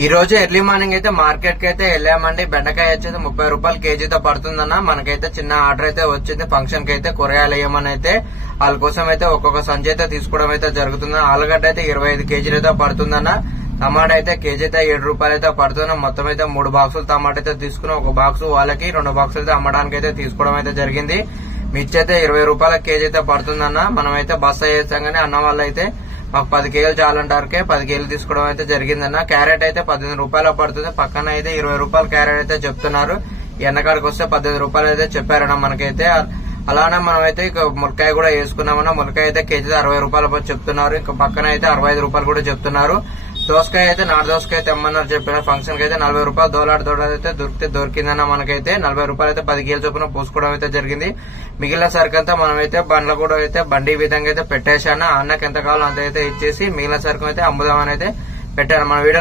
ఈ రోజు early morning అయితే మార్కెట్ కి అయితే వెళ్ళామండి. బెండకాయ వచ్చేది 30 రూపాయలు కేజీతో పడుతుందన్న. మనకైతే చిన్న ఆర్డర్ అయితే వచ్చింది. ఫంక్షన్ కి అయితే కూరగాయలు వేయమని అయితే వాళ్ళ కోసం అయితే ఒక్కొక్క సంచి అయితే తీసుకోవడం అయితే జరుగుతుంది. ఆలుగడ్డ అయితే 25 కేజీలు అయితే పడుతుందన్న. టమాటా అయితే కేజీ అయితే 7 రూపాయలు అయితే పడుతుంది. మొత్తం అయితే 3 బాక్సులు టమాటా అయితే తీసుకుని ఒక బాక్స్ వాళ్ళకి 2 బాక్సులు అయితే అమ్మడానికి అయితే తీసుకోవడం అయితే జరిగింది. మిర్చి అయితే 20 రూపాయల కేజీ అయితే పడుతుందన్న. మనం అయితే బస్తా చేస్తాం కానీ అన్న వాళ్ళు అయితే మాకు 10 కేజీలు చాలంటారుకే 10 కేజీలు తీసుకోవడం అయితే జరిగిందన్న. క్యారెట్ అయితే 18 రూపాయలు పడుతుంది. పక్కన అయితే 20 రూపాయలు క్యారెట్ అయితే చెప్తున్నారు. ఎండకాడికి వస్తే 18 రూపాయలు అయితే చెప్పారన్న మనకైతే. అలానే మనం అయితే ఇక ములకాయ కూడా వేసుకున్నామన్న. ములకాయ అయితే కేజీ 60 రూపాయలు చెప్తున్నారు. ఇంకా పక్కన అయితే 65 రూపాయలు కూడా చెప్తున్నారు. దోసకాయ అయితే నాటు దోసకాయ తెమ్మన్నారు చెప్పిన. ఫంక్షన్ కి అయితే 40 రూపాయలు దోలాడు అయితే దొరికిందన్న. మనకైతే 40 రూపాయలు అయితే 10 కేజీల చొప్పున పూసుకోవడం అయితే జరిగింది. మిగిలిన సరుకు అంతా మనం అయితే బండ్ల కూడా అయితే బండి విధంగా అయితే పెట్టేశాను. అన్నకి ఎంత కావాలో అంత అయితే ఇచ్చేసి మిగిలిన సరుకు అయితే అమ్ముదామని అయితే పెట్టాను. మన వీడియో